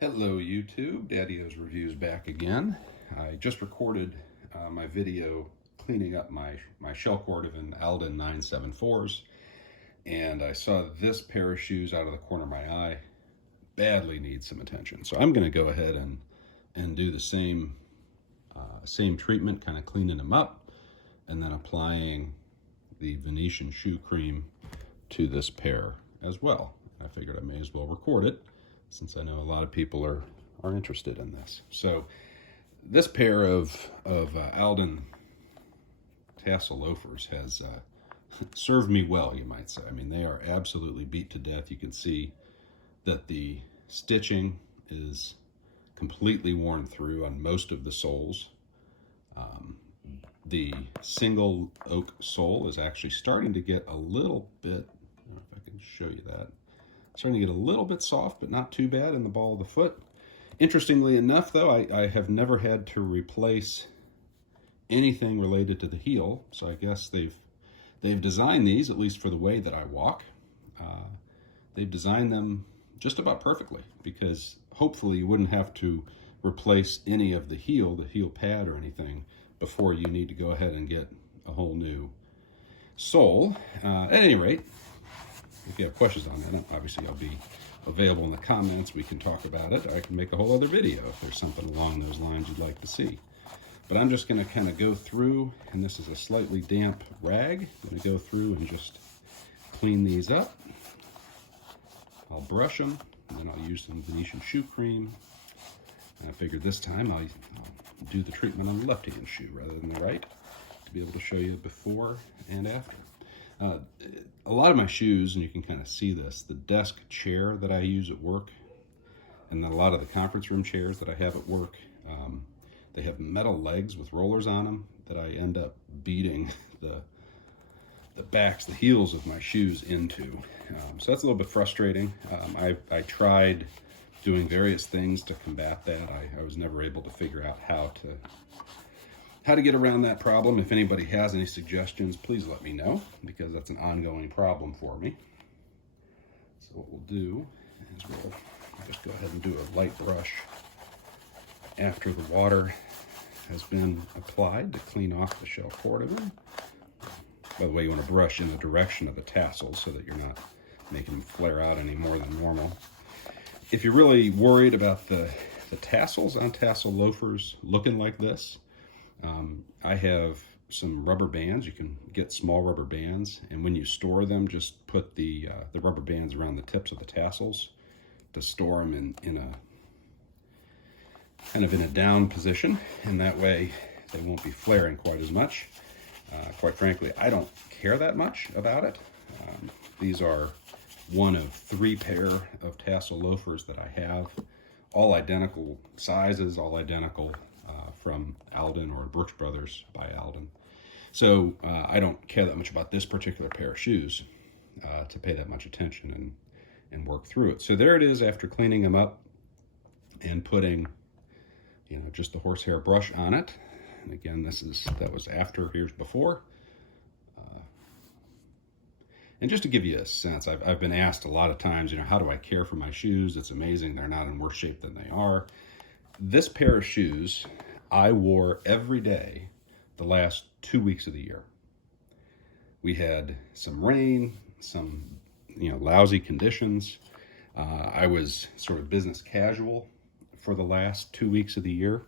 Hello YouTube, Daddy-O's Reviews back again. I just recorded my video cleaning up my shell Cordovan Alden 974s, and I saw this pair of shoes out of the corner of my eye badly needs some attention. So I'm going to go ahead and do the same treatment, kind of cleaning them up and then applying the Venetian shoe cream to this pair as well. I figured I may as well record it, since I know a lot of people are interested in this. So this pair of Alden tassel loafers has served me well, you might say. I mean, they are absolutely beat to death. You can see that the stitching is completely worn through on most of the soles. The single oak sole is actually starting to get a little bit, I don't know if I can show you that, starting to get a little bit soft, but not too bad in the ball of the foot. Interestingly enough, though, I have never had to replace anything related to the heel, so I guess they've designed these, at least for the way that I walk. They've designed them just about perfectly, because hopefully you wouldn't have to replace any of the heel pad or anything, before you need to go ahead and get a whole new sole. At any rate, if you have questions on that, obviously I'll be available in the comments. We can talk about it. I can make a whole other video if there's something along those lines you'd like to see. But I'm just going to kind of go through, and this is a slightly damp rag. I'm going to go through and just clean these up. I'll brush them, and then I'll use some Venetian shoe cream. And I figured this time I'll do the treatment on the left-hand shoe rather than the right, to be able to show you before and after. A lot of my shoes, and you can kind of see this, the desk chair that I use at work, and then a lot of the conference room chairs that I have at work, they have metal legs with rollers on them that I end up beating the heels of my shoes into. So that's a little bit frustrating. I tried doing various things to combat that. I was never able to figure out how to get around that problem. If anybody has any suggestions, please let me know, because that's an ongoing problem for me. So what we'll do is we'll just go ahead and do a light brush after the water has been applied to clean off the shell Cordovan. By the way, you want to brush in the direction of the tassels so that you're not making them flare out any more than normal. If you're really worried about the tassels on tassel loafers looking like this, I have some rubber bands. You can get small rubber bands, and when you store them, just put the rubber bands around the tips of the tassels to store them in a kind of in a down position, and that way they won't be flaring quite as much. Quite frankly, I don't care that much about it. These are one of 3 pair of tassel loafers that I have, all identical sizes, all identical from Alden or Brooks Brothers by Alden. So I don't care that much about this particular pair of shoes to pay that much attention and work through it. So there it is after cleaning them up and putting, just the horsehair brush on it. And again, that was after, here's before. And just to give you a sense, I've been asked a lot of times, how do I care for my shoes? It's amazing they're not in worse shape than they are. This pair of shoes I wore every day the last 2 weeks of the year. We had some rain, some lousy conditions. I was sort of business casual for the last 2 weeks of the year,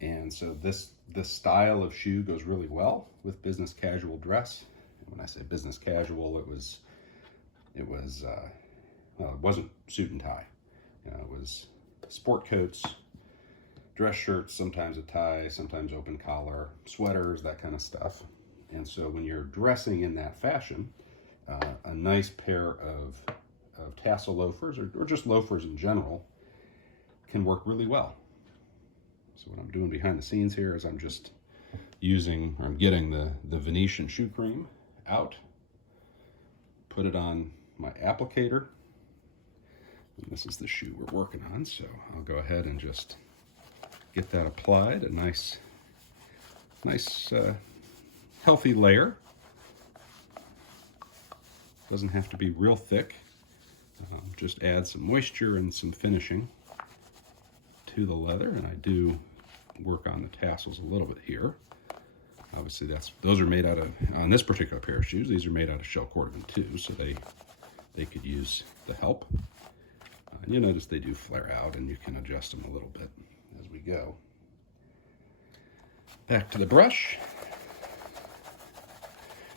and so this style of shoe goes really well with business casual dress. When I say business casual, it wasn't suit and tie. It was sport coats, dress shirts, sometimes a tie, sometimes open collar, sweaters, that kind of stuff. And so when you're dressing in that fashion, a nice pair of tassel loafers, or just loafers in general, can work really well. So what I'm doing behind the scenes here is I'm getting the Venetian shoe cream out, put it on my applicator. And this is the shoe we're working on, so I'll go ahead and just get that applied, a nice healthy layer. Doesn't have to be real thick, just add some moisture and some finishing to the leather, and I do work on the tassels a little bit here. Obviously, those are made out of, on this particular pair of shoes, these are made out of shell Cordovan too, so they could use the help. And you'll notice they do flare out, and you can adjust them a little bit as we go. Back to the brush.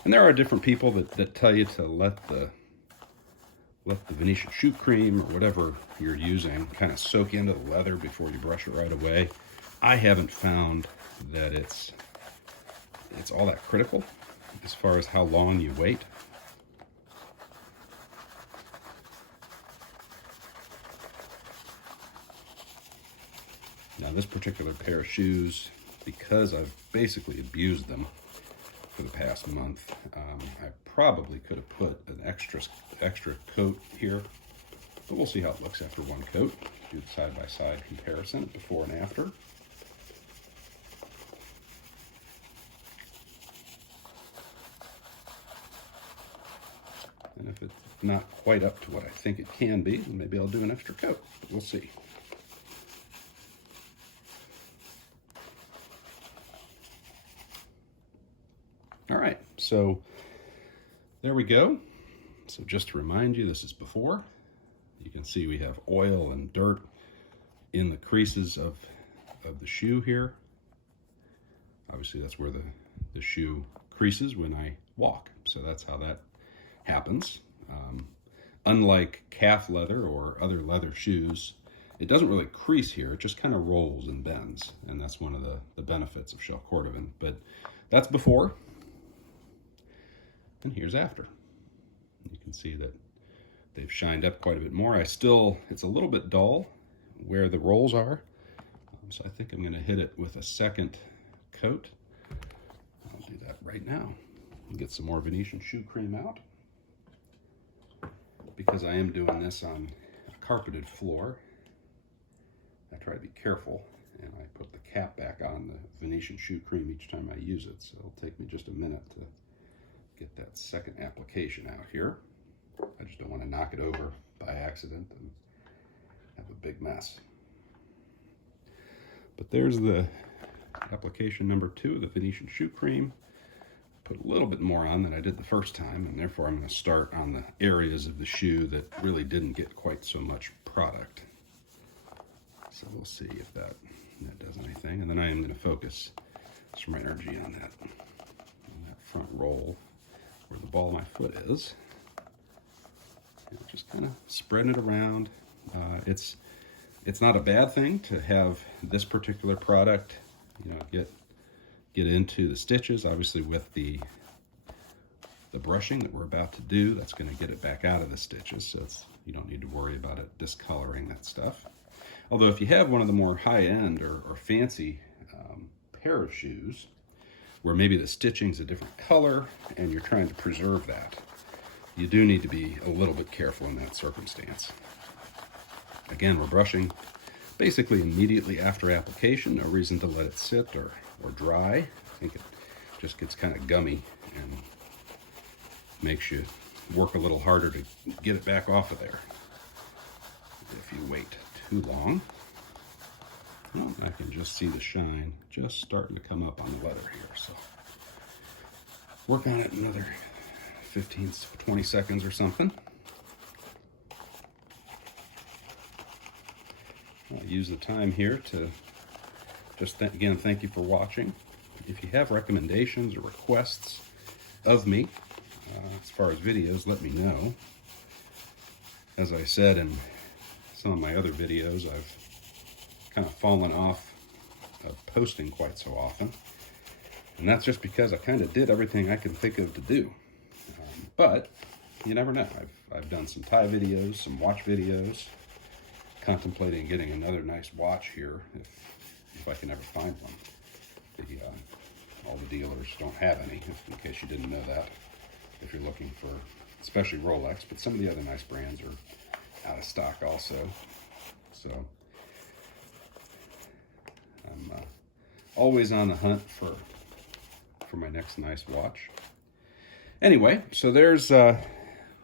And there are different people that tell you to let the Venetian shoe cream or whatever you're using kind of soak into the leather before you brush it right away. I haven't found that it's all that critical as far as how long you wait. Now this particular pair of shoes, because I've basically abused them for the past month, I probably could have put an extra coat here, but we'll see how it looks after one coat. Do the side-by-side comparison before and after. And if it's not quite up to what I think it can be, then maybe I'll do an extra coat, but we'll see. All right, so there we go. So just to remind you, this is before. You can see we have oil and dirt in the creases of the shoe here. Obviously, that's where the shoe creases when I walk. So that's how that happens. Unlike calf leather or other leather shoes, it doesn't really crease here. It just kind of rolls and bends. And that's one of the benefits of shell Cordovan. But that's before. And here's after. You can see that they've shined up quite a bit more. It's a little bit dull where the rolls are. So I think I'm going to hit it with a second coat. I'll do that right now. I'll get some more Venetian shoe cream out. Because I am doing this on a carpeted floor, I try to be careful, and I put the cap back on the Venetian shoe cream each time I use it. So it'll take me just a minute to get that second application out here. I just don't want to knock it over by accident and have a big mess. But there's the application number 2 of the Venetian shoe cream. Put a little bit more on than I did the first time, and therefore I'm going to start on the areas of the shoe that really didn't get quite so much product. So we'll see if that does anything. And then I am going to focus some energy on that front roll where the ball of my foot is. And just kind of spreading it around. It's not a bad thing to have this particular product, get into the stitches. Obviously with the brushing that we're about to do, that's going to get it back out of the stitches, so you don't need to worry about it discoloring that stuff. Although if you have one of the more high-end or fancy pair of shoes where maybe the stitching's a different color and you're trying to preserve that, you do need to be a little bit careful in that circumstance. Again, we're brushing basically immediately after application. No reason to let it sit or dry. I think it just gets kind of gummy and makes you work a little harder to get it back off of there if you wait too long. Well, I can just see the shine just starting to come up on the leather here, so work on it another 15, 20 seconds or something. I'll use the time here to just again thank you for watching. If you have recommendations or requests of me as far as videos, let me know. As I said in some of my other videos, I've kind of fallen off of posting quite so often, and that's just because I kind of did everything I can think of to do. But you never know. I've done some tie videos, some watch videos, contemplating getting another nice watch here if I can ever find one. All the dealers don't have any, in case you didn't know that, if you're looking for, especially Rolex, but some of the other nice brands are out of stock also. So I'm always on the hunt for my next nice watch. Anyway, so there's the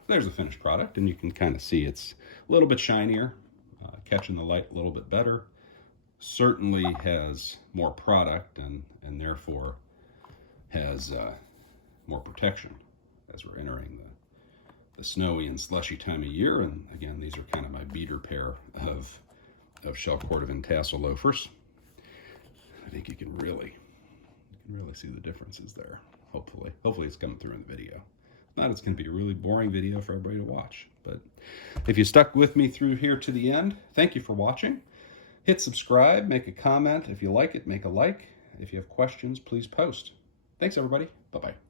finished product, and you can kind of see it's a little bit shinier, catching the light a little bit better. certainly has more product and therefore has more protection as we're entering the snowy and slushy time of year. And again, these are kind of my beater pair of shell Cordovan tassel loafers. I think you can really see the differences there. Hopefully it's coming through in the video. If not, it's going to be a really boring video for everybody to watch. But if you stuck with me through here to the end, thank you for watching. Hit subscribe, make a comment. If you like it, make a like. If you have questions, please post. Thanks, everybody. Bye-bye.